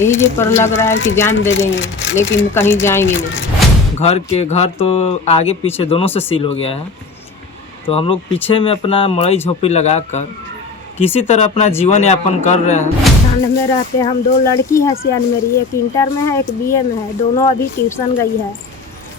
यही जे पर लग रहा है कि जान दे देंगे, लेकिन कहीं जाएंगे नहीं। घर तो आगे पीछे दोनों से सील हो गया है। तो हम लोग पीछे में अपना मड़ई झोपड़ी लगा कर किसी तरह अपना जीवन यापन कर रहे हैं। ठंड में रहते हम। दो लड़की है सियान मेरी, एक इंटर में है, एक बीए में है। दोनों अभी ट्यूशन गई है।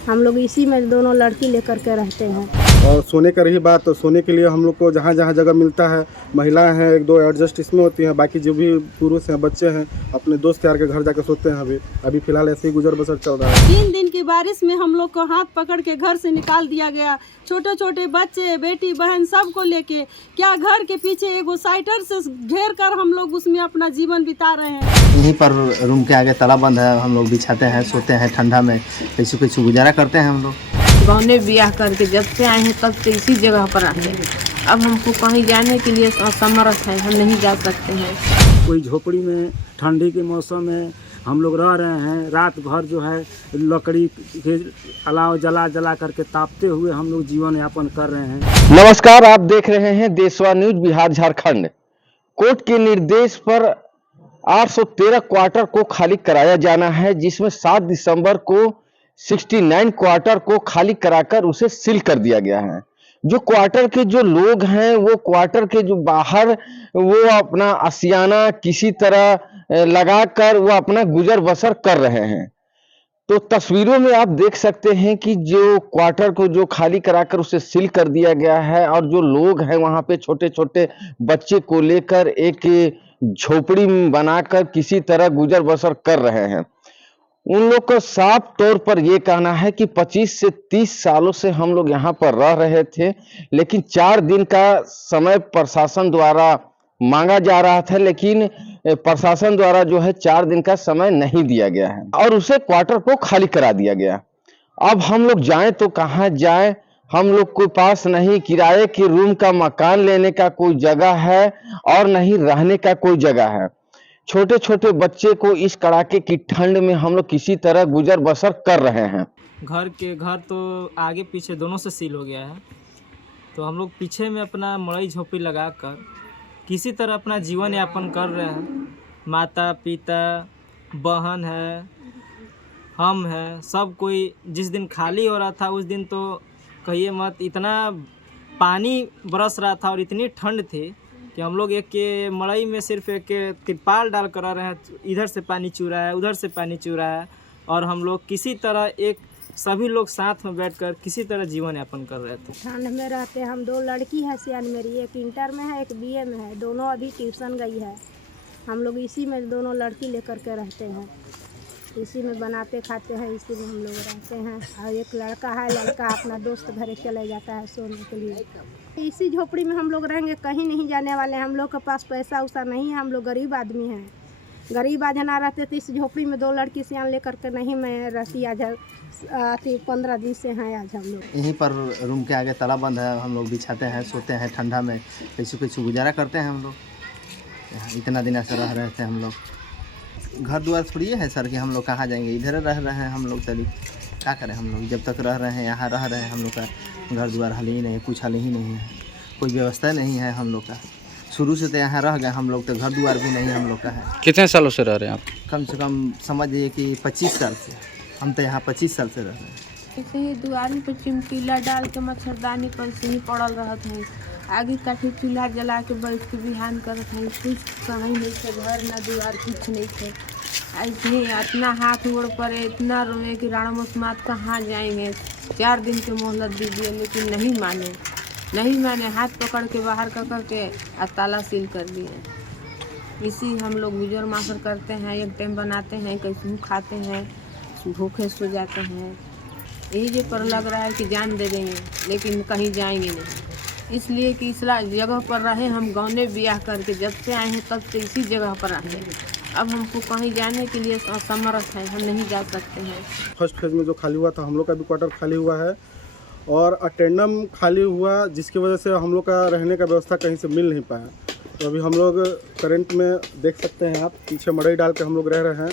हम लोग इसी में दोनों लड़की लेकर के रहते हैं। और सोने का रही बात, तो सोने के लिए हम लोग को जहाँ जहाँ जगह मिलता है, महिलाएं हैं एक दो एडजस्ट इसमें होती हैं, बाकी जो भी पुरुष हैं बच्चे हैं अपने दोस्त यार के घर जाकर सोते हैं। अभी फिलहाल ऐसे ही गुजर बसर चल रहा है। 3 दिन की बारिश में हम लोग को हाथ पकड़ के घर से निकाल दिया गया। छोटे छोटे बच्चे, बेटी बहन सबको लेके, क्या घर के पीछे एगो साइटर से घेर कर हम लोग उसमें अपना जीवन बिता रहे हैं। यहीं पर रूम के आगे ताला बंद है, हम लोग बिछाते हैं, सोते हैं ठंडा में, कैसे कैसे गुजारा करते हैं हम लोग। गाँव ने ब्याह करके जब से आए हैं तब से इसी जगह पर आते हैं। अब हमको कहीं जाने के लिए असमर्थ है, हम नहीं जा सकते हैं। कोई झोपड़ी में ठंडी के मौसम में हम लोग रह रहे हैं। रात भर जो है लकड़ी के अलाव जला करके तापते हुए हम लोग जीवन यापन कर रहे हैं। नमस्कार, आप देख रहे हैं देशवा न्यूज बिहार झारखंड। कोर्ट के निर्देश पर 813 क्वार्टर को खाली कराया जाना है, जिसमें 7 दिसंबर को 69 क्वार्टर को खाली कराकर उसे सील कर दिया गया है। जो क्वार्टर के जो लोग हैं वो क्वार्टर के जो बाहर वो अपना आशियाना किसी तरह लगाकर वो अपना गुजर बसर कर रहे हैं। तो तस्वीरों में आप देख सकते हैं कि जो क्वार्टर को जो खाली कराकर उसे सील कर दिया गया है और जो लोग हैं वहां पे छोटे छोटे बच्चे को लेकर एक झोपड़ी बनाकर किसी तरह गुजर बसर कर रहे हैं। उन लोग को साफ तौर पर यह कहना है कि 25 से 30 सालों से हम लोग यहाँ पर रह रहे थे, लेकिन 4 दिन का समय प्रशासन द्वारा मांगा जा रहा था, लेकिन प्रशासन द्वारा जो है 4 दिन का समय नहीं दिया गया है और उसे क्वार्टर को खाली करा दिया गया। अब हम लोग जाएं तो कहाँ जाएं? हम लोग के पास नहीं किराए के रूम का मकान लेने का कोई जगह है और नहीं रहने का कोई जगह है। छोटे छोटे बच्चे को इस कड़ाके की ठंड में हम लोग किसी तरह गुजर बसर कर रहे हैं। घर तो आगे पीछे दोनों से सील हो गया है। तो हम लोग पीछे में अपना मड़ई झोपड़ी लगा कर किसी तरह अपना जीवन यापन कर रहे हैं। माता पिता बहन है, हम हैं, सब कोई। जिस दिन खाली हो रहा था उस दिन तो कहिए मत, इतना पानी बरस रहा था और इतनी ठंड थी कि हम लोग एक के मड़ई में सिर्फ एक तिरपाल डाल कर रह रहे हैं। इधर से पानी चू रहा है, उधर से पानी चू रहा है और हम लोग किसी तरह एक सभी लोग साथ में बैठकर किसी तरह जीवन यापन कर रहे थे। ठंड में रहते हम। दो लड़की है सियान मेरी, एक इंटर में है, एक बीए में है। दोनों अभी ट्यूशन गई है। हम लोग इसी में दोनों लड़की लेकर के रहते हैं। इसी में बनाते खाते हैं, इसी में हम लोग रहते हैं। और एक लड़का है, लड़का अपना दोस्त घर चले जाता है सोने के लिए। इसी झोपड़ी में हम लोग रहेंगे, कहीं नहीं जाने वाले। हम लोग के पास पैसा उसा नहीं है, हम लोग गरीब आदमी हैं। गरीब आज ना रहते तो इस झोपड़ी में दो लड़की सियान लेकर के नहीं मैं रहती। आज 15 दिन से हैं आज हम लोग। यहीं पर रूम के आगे ताला बंद है, हम लोग बिछाते हैं, सोते हैं ठंडा में, कैसे कैसे गुजारा करते हैं हम लोग। यहाँ इतना दिन ऐसे रह रहे थे हम लोग। घर द्वार थोड़ी है सर कि हम लोग कहाँ जाएंगे, इधर रह रहे हैं हम लोग। चलिए क्या करें, हम लोग जब तक रह रहे हैं यहाँ रह रहे हैं। हम लोग का घर द्वार हाल ही नहीं है, कुछ हाल ही नहीं है, कोई व्यवस्था नहीं है हम लोग का। शुरू से तो यहाँ रह गए हम लोग, तो घर द्वार भी नहीं हम लोग का है। कितने सालों से रह रहे हैं आप? कम से कम समझिए कि 25 साल से। हम तो यहाँ 25 साल से रह रहे हैं। ऐसे ही दुआरी पर चिमकीला डाल के मच्छरदानी पर से ही पड़ल रहत है। आगे काठी चूल्हा जला के बैठ के बिहान करत है। कुछ कहीं नहीं थे, घर ना दुआर कुछ नहीं थे। ऐसे ही इतना हाथ गोड़ पर इतना रोए कि राणा मुस्मात कहाँ जाएंगे, 4 दिन की मोहलत दीजिए, लेकिन नहीं माने। हाथ पकड़ के बाहर कर के ताला सील कर दिए। इसी हम लोग गुजर माफर करते हैं। एक टाइम बनाते हैं, कैसे खाते हैं, भूखे सो जाते हैं। यही जे पर लग रहा है कि जान दे देंगे, लेकिन कहीं जाएंगे नहीं। इसलिए कि इस जगह पर रहे हम। गाँव ने ब्याह करके जब से आए हैं तब से इसी जगह पर आते हैं। अब हमको कहीं जाने के लिए असमर्थ है, हम नहीं जा सकते हैं। फर्स्ट फेज में जो खाली हुआ था, हम लोग का भी क्वार्टर खाली हुआ है और अटेंडम खाली हुआ, जिसकी वजह से हम लोग का रहने का व्यवस्था कहीं से मिल नहीं पाया। तो अभी हम लोग करंट में देख सकते हैं आप, पीछे मड़ई डाल के हम लोग रह रहे हैं।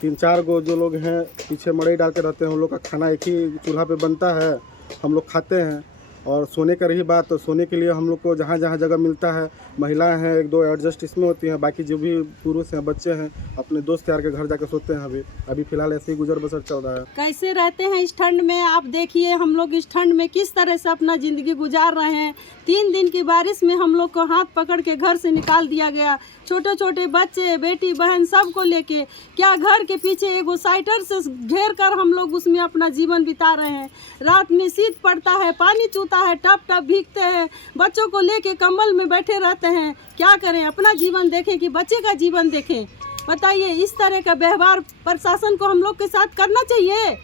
3-4 गो जो लोग हैं पीछे मड़ई डाल के रहते हैं। हम लोग का खाना एक ही चूल्हा पे बनता है, हम लोग खाते हैं। और सोने का रही बात, तो सोने के लिए हम लोग को जहाँ जहाँ जगह मिलता है, महिलाएं हैं 1-2 एडजस्ट इसमें होती हैं, बाकी जो भी पुरुष हैं, बच्चे हैं, अपने दोस्त यार के घर जाकर सोते हैं। अभी फिलहाल ऐसे ही गुजर बसर चल रहा है। कैसे रहते हैं इस ठंड में, आप देखिए हम लोग इस ठंड में किस तरह से अपना ज़िंदगी गुजार रहे हैं। 3 दिन की बारिश में हम लोग को हाथ पकड़ के घर से निकाल दिया गया, छोटे छोटे बच्चे, बेटी बहन सबको लेके। क्या घर के पीछे एगो साइटर से घेर कर हम लोग उसमें अपना जीवन बिता रहे हैं। रात में शीत पड़ता है, पानी चूता है, टप टप भीगते हैं, बच्चों को लेके कंबल में बैठे रहते हैं। क्या करें, अपना जीवन देखें कि बच्चे का जीवन देखें? बताइए, इस तरह का व्यवहार प्रशासन को हम लोग के साथ करना चाहिए?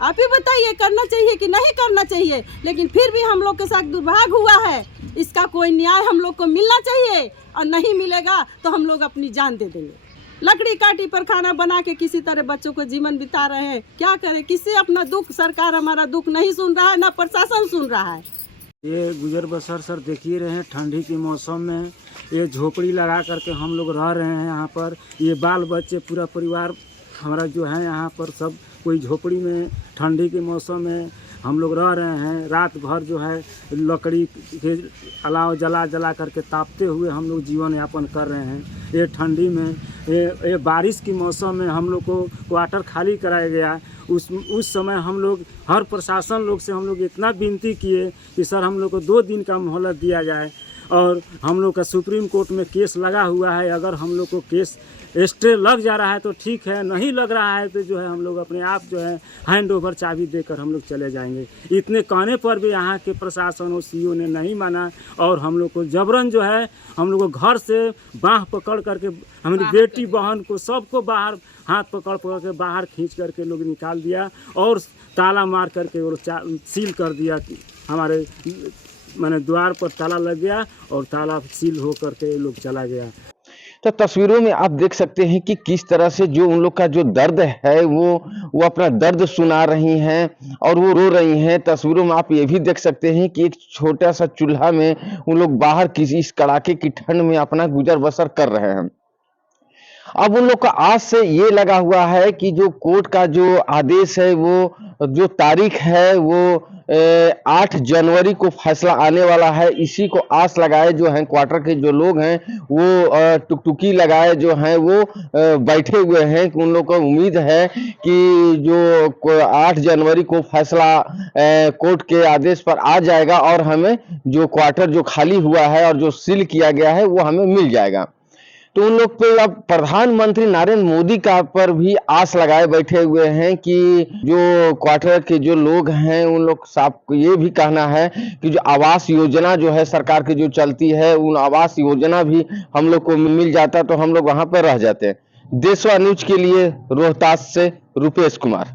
आप ही बताइए, करना चाहिए कि नहीं करना चाहिए? लेकिन फिर भी हम लोग के साथ दुर्भाग्य हुआ है। इसका कोई न्याय हम लोग को मिलना चाहिए, और नहीं मिलेगा तो हम लोग अपनी जान दे देंगे। लकड़ी काटी पर खाना बना के किसी तरह बच्चों को जीवन बिता रहे हैं। क्या करें, किससे अपना दुख? सरकार हमारा दुख नहीं सुन रहा है, ना प्रशासन सुन रहा है। ये गुजर बसर सर देख ही रहे हैं, ठंडी के मौसम में ये झोपड़ी लगा करके हम लोग रह रहे हैं यहाँ पर। ये बाल बच्चे पूरा परिवार हमारा जो है यहाँ पर सब कोई झोपड़ी में ठंडी के मौसम में हम लोग रह रहे हैं। रात भर जो है लकड़ी के अलाव जला करके तापते हुए हम लोग जीवन यापन कर रहे हैं। ये ठंडी में ये बारिश के मौसम में हम लोग को क्वार्टर खाली कराया गया। उस समय हम लोग हर प्रशासन लोग से हम लोग इतना विनती किए कि सर हम लोग को 2 दिन का मोहलत दिया जाए। और हम लोग का सुप्रीम कोर्ट में केस लगा हुआ है। अगर हम लोग को केस स्टे लग जा रहा है तो ठीक है, नहीं लग रहा है तो जो है हम लोग अपने आप जो है हैंड ओवर चाबी देकर हम लोग चले जाएंगे। इतने कहने पर भी यहाँ के प्रशासन और सीईओ ने नहीं माना, और हम लोग को जबरन जो है हम लोग को घर से बाँह पकड़ करके हमारी बेटी बहन को सबको बाहर हाथ पकड़ के बाहर खींच करके लोग निकाल दिया, और ताला मार करके और सील कर दिया। हमारे माने द्वार पर ताला लग गया और ताला सील हो करके लोग चला गया। तो तस्वीरों में आप देख सकते हैं कि किस तरह से जो उन लोग का जो दर्द है वो अपना दर्द सुना रही हैं और वो रो रही हैं। तस्वीरों में आप ये भी देख सकते हैं कि एक छोटा सा चूल्हा में उन लोग बाहर किसी इस कड़ाके की ठंड में अपना गुजर बसर कर रहे हैं। अब उन लोग का आज से ये लगा हुआ है कि जो कोर्ट का जो आदेश है, वो जो तारीख है वो 8 जनवरी को फैसला आने वाला है। इसी को आस लगाए जो हैं क्वार्टर के जो लोग हैं वो टुकटुकी लगाए जो हैं वो बैठे हुए हैं कि उन लोग को उम्मीद है कि जो 8 जनवरी को फैसला कोर्ट के आदेश पर आ जाएगा और हमें जो क्वार्टर जो खाली हुआ है और जो सील किया गया है वो हमें मिल जाएगा। तो उन लोग पे अब प्रधानमंत्री नरेंद्र मोदी का पर भी आस लगाए बैठे हुए हैं कि जो क्वार्टर के जो लोग हैं उन लोग साहब को ये भी कहना है कि जो आवास योजना जो है सरकार की जो चलती है, उन आवास योजना भी हम लोग को मिल जाता तो हम लोग वहां पर रह जाते। देशवा न्यूज के लिए रोहतास से रुपेश कुमार।